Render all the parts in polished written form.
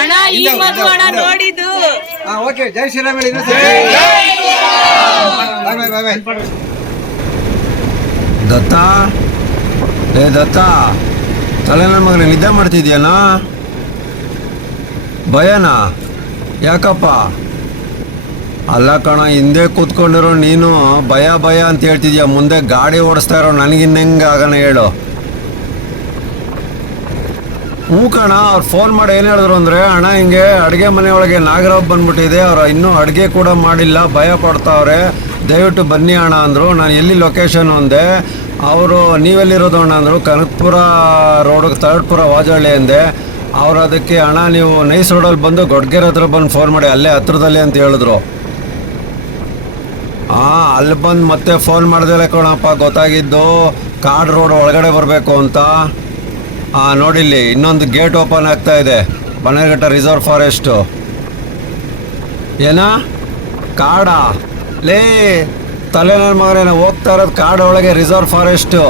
ಅಣ್ಣ ಈ ಮಗು ಅಣ್ಣ ನೋಡಿದ್ದು. ಓಕೆ, ಜೈ ಶ್ರೀರಾಮ್ ಹೇಳಿ. ದತ್ತ, ದತ್ತ, ತಲೆ ನನ್ನ ಮಗನ ನಿದ್ದೆ ಮಾಡ್ತಿದ್ಯಾನ? ಭಯನಾ? ಯಾಕಪ್ಪ? ಅಲ್ಲ ಕಣ, ಹಿಂದೆ ಕೂತ್ಕೊಂಡಿರೋ ನೀನು ಭಯ ಭಯ ಅಂತ ಹೇಳ್ತಿದ್ಯಾ, ಮುಂದೆ ಗಾಡಿ ಓಡಿಸ್ತಾ ಇರೋ ನನಗಿನ್ನೆಂಗೆ ಆಗೋಣ ಹೇಳು. ಹ್ಞೂ ಕಣ, ಅವ್ರು ಫೋನ್ ಮಾಡಿ ಏನು ಹೇಳಿದ್ರು ಅಂದರೆ, ಅಣ್ಣ ಹಿಂಗೆ ಅಡುಗೆ ಮನೆಯೊಳಗೆ ನಾಗರಾವ್ ಬಂದ್ಬಿಟ್ಟಿದೆ, ಅವ್ರು ಇನ್ನೂ ಅಡುಗೆ ಕೂಡ ಮಾಡಿಲ್ಲ, ಭಯ ಪಡ್ತಾವ್ರೆ, ದಯವಿಟ್ಟು ಬನ್ನಿ ಅಣ್ಣ ಅಂದರು. ನಾನು ಎಲ್ಲಿ ಲೊಕೇಶನ್ ಅಂದೆ. ಅವರು ನೀವೆಲ್ಲಿರೋದು ಅಣ್ಣ ಅಂದರು. ಕನಕಪುರ ರೋಡಿಗೆ ತರ್ಡ್ಪುರ ವಾಜಹಳ್ಳಿ ಅಂದೆ. ಅವ್ರು ಅದಕ್ಕೆ ಅಣ್ಣ ನೀವು ನೈಸ್ ರೋಡಲ್ಲಿ ಬಂದು ಗೊಡ್ಗೆರೆ ಹತ್ರ ಬಂದು ಫೋನ್ ಮಾಡಿ, ಅಲ್ಲೇ ಹತ್ರದಲ್ಲಿ ಅಂತ ಹೇಳಿದ್ರು. ಹಾಂ, ಅಲ್ಲಿ ಬಂದು ಮತ್ತೆ ಫೋನ್ ಮಾಡ್ದೆ ಕಣಪ್ಪ ಗೊತ್ತಾಗಿದ್ದು, ಕಾಡ್ ರೋಡ್ ಒಳಗಡೆ ಬರಬೇಕು ಅಂತ. ಹಾಂ, ನೋಡಿಲ್ಲಿ ಇನ್ನೊಂದು ಗೇಟ್ ಓಪನ್ ಆಗ್ತಾ ಇದೆ, ಬನ್ನೇರುಘಟ್ಟ ರಿಸರ್ವ್ ಫಾರೆಸ್ಟು. ಏನ ಕಾಡಾ? ಲೇ ತಲೆ ನನ್ನ ಮಗನೇನ, ಹೋಗ್ತಾ ಇರೋದು ಕಾಡು ಒಳಗೆ, ರಿಸರ್ವ್ ಫಾರೆಸ್ಟು.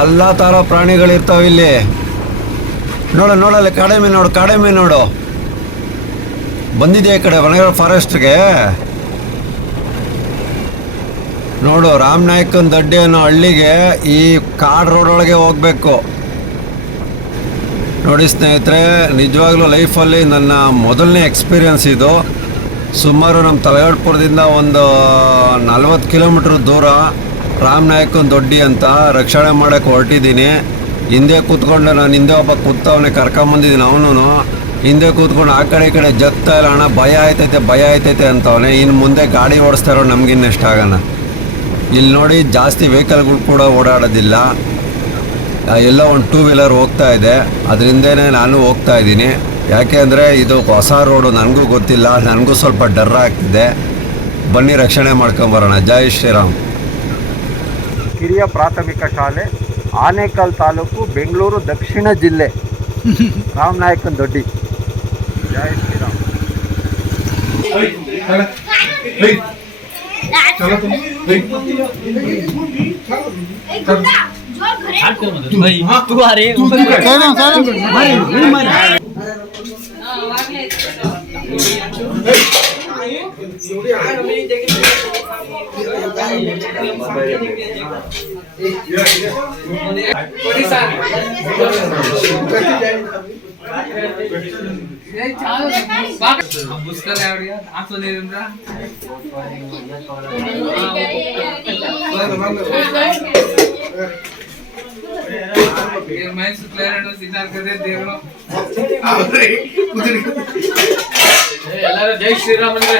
ಎಲ್ಲ ಥರ ಪ್ರಾಣಿಗಳಿರ್ತಾವೆ ಇಲ್ಲಿ. ನೋಡಲ್ಲಿ ಕಾಡೆಮೆ ನೋಡು, ಕಾಡೆಮೆ ನೋಡು. ಬಂದಿದೆಯಾ ಈ ಕಡೆ ಬನ್ನೇರುಘಟ್ಟ ಫಾರೆಸ್ಟ್ಗೆ? ನೋಡು, ರಾಮನಾಯಕನ ದಡ್ಡಿ ಅನ್ನೋ ಹಳ್ಳಿಗೆ ಈ ಕಾಡು ರೋಡೊಳಗೆ ಹೋಗಬೇಕು. ನೋಡಿ ಸ್ನೇಹಿತರೆ, ನಿಜವಾಗ್ಲೂ ಲೈಫಲ್ಲಿ ನನ್ನ ಮೊದಲನೇ ಎಕ್ಸ್ಪೀರಿಯನ್ಸ್ ಇದು. ಸುಮಾರು ನಮ್ಮ ತಲಗಡ್ಪುರದಿಂದ ಒಂದು 40 ಕಿಲೋಮೀಟ್ರ್ ದೂರ ರಾಮನಾಯಕನ ದೊಡ್ಡಿ ಅಂತ ರಕ್ಷಣೆ ಮಾಡೋಕ್ಕೆ ಹೊರಟಿದ್ದೀನಿ. ಹಿಂದೆ ಕೂತ್ಕೊಂಡು, ನಾನು ಹಿಂದೆ ಒಬ್ಬ ಕೂತವನೇ ಕರ್ಕೊಂಬಂದಿದ್ದೀನಿ. ಅವನು ಹಿಂದೆ ಕೂತ್ಕೊಂಡು ಆ ಕಡೆ ಈ ಕಡೆ ಜಗ್ತಾ ಇಲ್ಲ, ಅಣ್ಣ ಭಯ ಆಯ್ತೈತೆ ಅಂತವನೇ. ಇನ್ನು ಮುಂದೆ ಗಾಡಿ ಓಡಿಸ್ತಾ ಇರೋ ನಮಗಿನ್ನೆಷ್ಟು ಆಗೋಣ. ಇಲ್ಲಿ ನೋಡಿ, ಜಾಸ್ತಿ ವೆಹಿಕಲ್ಗಳು ಕೂಡ ಓಡಾಡೋದಿಲ್ಲ. ಎಲ್ಲೋ ಒಂದು 2 ವೀಲರ್ ಹೋಗ್ತಾ ಇದೆ, ಅದರಿಂದನೇ ನಾನು ಹೋಗ್ತಾ ಇದ್ದೀನಿ. ಯಾಕೆ ಅಂದರೆ ಇದು ಹೊಸ ರೋಡು, ನನಗೂ ಗೊತ್ತಿಲ್ಲ, ನನಗೂ ಸ್ವಲ್ಪ ಡರ್ ಆಗ್ತಿದೆ. ಬನ್ನಿ ರಕ್ಷಣೆ ಮಾಡ್ಕೊಂಬರೋಣ. ಜೈ ಶ್ರೀರಾಮ್. ಕಿರಿಯ ಪ್ರಾಥಮಿಕ ಶಾಲೆ, ಆನೇಕಲ್ ತಾಲೂಕು, ಬೆಂಗಳೂರು ದಕ್ಷಿಣ ಜಿಲ್ಲೆ, ರಾಮನಾಯಕನ ದೊಡ್ಡಿ. ಜೈ ಶ್ರೀರಾಮ್. ಎಲ್ಲರೂ ಜೈ ಶ್ರೀರಾಮ್ ಅಂದ್ರೆ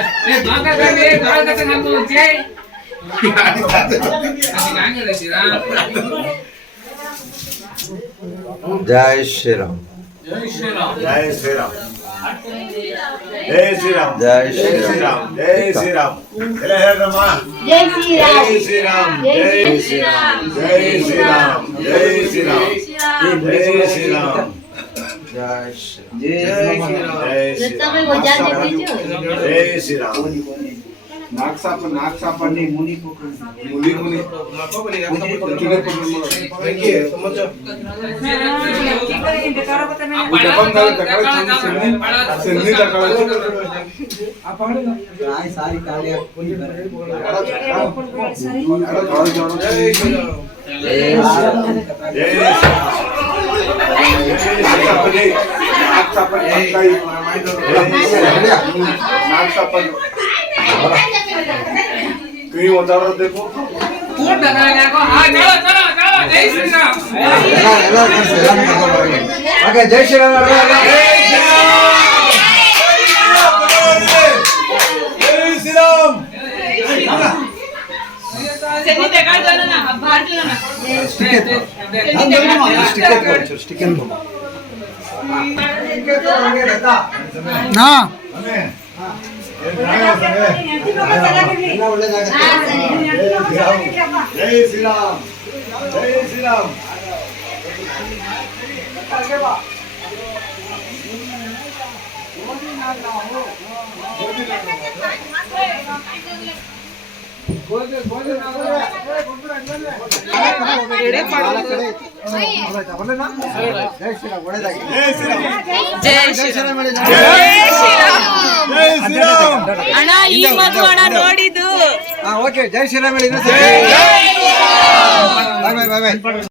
ಜೈ ಶ್ರೀರಾಮ್. जय श्रीराम जय श्रीराम जय श्रीराम जय श्रीराम जय श्रीराम जय रमा जय श्रीराम जय श्रीराम जय श्रीराम जय श्रीराम जय श्रीराम जय श्रीराम जय श्रीराम नाक सापड़ने मुनी सारी क्यों होता रहा देखो कूट लगाने को हां चलो चलो चलो जय श्री राम ओके जय श्री राम जय श्री राम सेनी देखा जाना ना अब बाहर चलो ना स्टिकर ना जय श्री राम जय श्री राम ಜೈ ಶ್ರೀರಾಮ್ ಒಳ್ಳೇದಾಗಿ. ಜೈ ಶ್ರೀರಾಮ್. ಜೈ ಶ್ರೀರಾಮ್. ಅಣ್ಣ ಈ ಮಗು ಅಣ್ಣ ನೋಡಿದ್ದು. ಓಕೆ ಜೈ ಶ್ರೀರಾಮ್ ಹೇಳಿ. ಬಾಯ್ ಬಾಯ್ ಬಾಯ್ ಬಾಯ್.